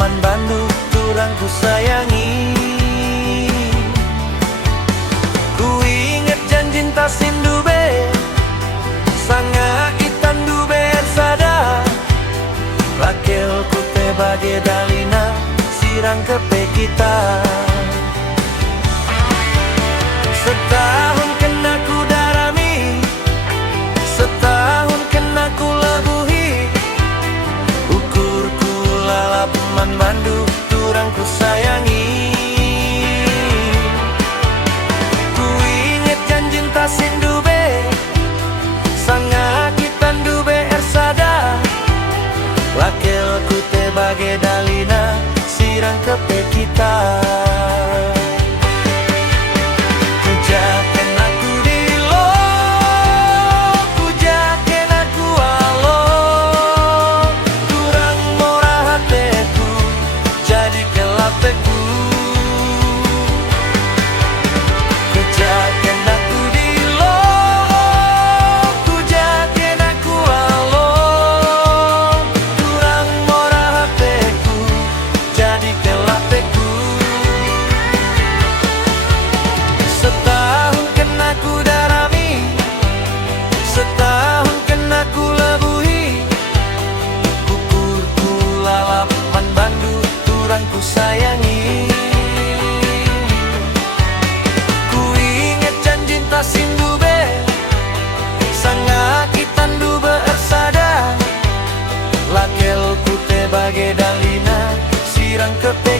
man bandu turang ku sayangi. Ku ingat janji tak sindu be sanga kita dube sada. Lakel ku te bage dalina sirang kepe kita. Setahun kena ku darami, setahun kena ku lebuhi. Ukur ku lalap man bandu turang ku sayangi. Ku inget janji tak sindu be sanga kita dube ersada. Lakel ku te bage dalina sirang kepe kita. Setahun kena ku darami, setahun kena ku lebuhi. Kukur ku lalap man bandu turang ku sayangi. Ku inget janji tak sindu be sanga kita dube ersada. Lakel ku te bage dalina sirang kepe